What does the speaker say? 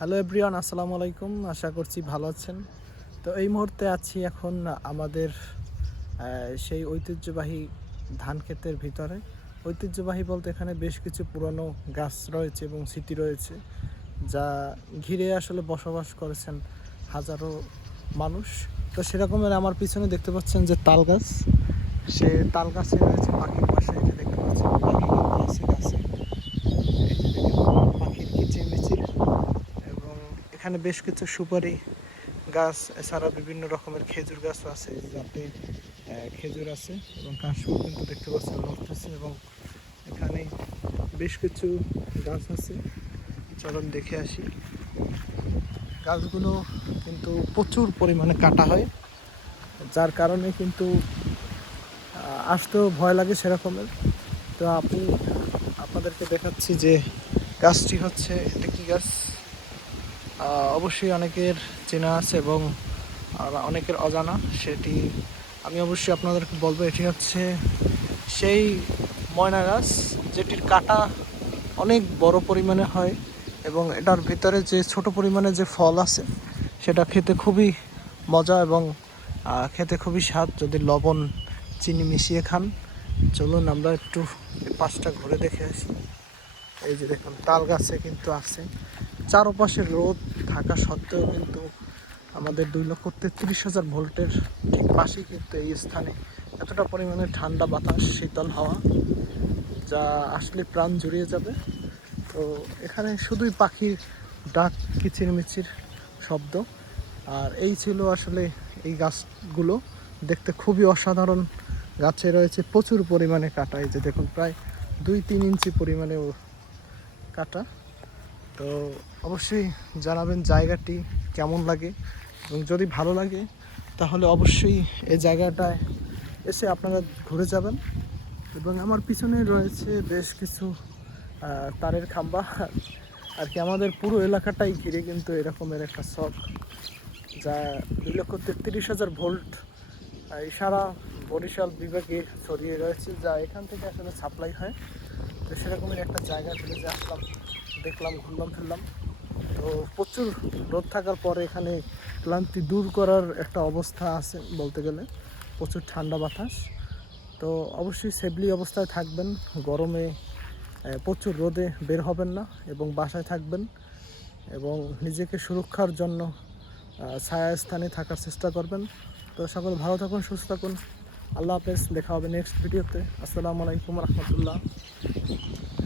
Hello everyone, আসসালামু আলাইকুম। আশা করছি ভালো আছেন। তো এই মুহূর্তে আছি এখন আমাদের সেই ঐতিহ্যবাহী ধান ক্ষেতের ভিতরে। ঐতিহ্যবাহী বলতে এখানে বেশ কিছু পুরনো গাছ রয়েছে এবং স্মৃতি রয়েছে, যা ঘিরে আসলে বসবাস করেছেন হাজারো মানুষ। তো সেরকমের আমার পিছনে দেখতে পাচ্ছেন যে তাল গাছ, সে তাল গাছে রয়েছে পাখির বাসা। এই যে দেখতে পাচ্ছেন পাখি কিন্তু আছে গাছে, এই যে দেখেন পাখির কিচিরমিচির। এবং এখানে বেশ কিছু সুপারি গাছ, এছাড়া বিভিন্ন রকমের খেজুর গাছও আছে, যাতে খেজুর আছে এবং কাশফুল কিন্তু দেখতে পাচ্ছেন লড়তেছে। এবং এখানে বেশ কিছু গাছ আছে, চলুন দেখে আসি। গাছগুলো কিন্তু প্রচুর পরিমাণে কাটা হয়, যার কারণে কিন্তু আসতেও ভয় লাগে সেরকমের। তো আপনাদেরকে দেখাচ্ছি যে গাছটি হচ্ছে, এটা কি গাছ অবশ্যই অনেকের চেনা আছে এবং অনেকের অজানা, সেটি আমি অবশ্যই আপনাদেরকে বলবো। এটি হচ্ছে সেই ময়না গাছ, যেটির কাটা অনেক বড় পরিমাণে হয় এবং এটার ভিতরে যে ছোট পরিমাণে যে ফল আছে সেটা খেতে খুবই মজা এবং খেতে খুবই স্বাদ যদি লবণ চিনি মিশিয়ে খান। চলুন আমরা একটু এই পাশটা ঘুরে দেখে আসি। এই যে দেখুন তাল গাছে কিন্তু আছে, চারপাশে রোদ থাকা সত্ত্বেও কিন্তু আমাদের 2,33,000 ভোল্টের ঠিক পাশেই কিন্তু এই স্থানে এতটা পরিমাণে ঠান্ডা বাতাস, শীতল হাওয়া, যা আসলে প্রাণ জুড়িয়ে যাবে। তো এখানে শুধুই পাখির ডাক, কিচিরমিচির শব্দ। আর এই ছিল আসলে এই গাছগুলো দেখতে খুবই অসাধারণ। গাছে রয়েছে প্রচুর পরিমাণে কাটা, এই যে দেখুন প্রায় 2-3 ইঞ্চি পরিমাণে কাটা। তো অবশ্যই জানাবেন জায়গাটি কেমন লাগে, এবং যদি ভালো লাগে তাহলে অবশ্যই এই জায়গাটায় এসে আপনারা ঘুরে যাবেন। এবং আমার পিছনে রয়েছে বেশ কিছু তারের খাম্বা আর কি। আমাদের পুরো এলাকাটাই ঘিরে কিন্তু এরকমের একটা শখ, যা 2,33,000 ভোল্ট এই সারা বরিশাল বিভাগে ছড়িয়ে রয়েছে, যা এখান থেকে আসলে সাপ্লাই হয়। তো সেরকমের একটা জায়গা ভিলেজে আসলাম, দেখলাম, ঘুরলাম ফিরলাম। তো প্রচুর রোদ থাকার পরে এখানে ক্লান্তি দূর করার একটা অবস্থা আছে বলতে গেলে, প্রচুর ঠান্ডা বাতাস। তো অবশ্যই সেফলি অবস্থায় থাকবেন, গরমে প্রচুর রোদে বের হবেন না এবং বাসায় থাকবেন এবং নিজেকে সুরক্ষার জন্য ছায়া স্থানে থাকার চেষ্টা করবেন। তো সকল ভালো থাকুন, সুস্থ থাকুন। আল্লাহ হাফেজ, দেখা হবে নেক্সট ভিডিওতে। আসসালামু আলাইকুম রহমতুল্লাহ।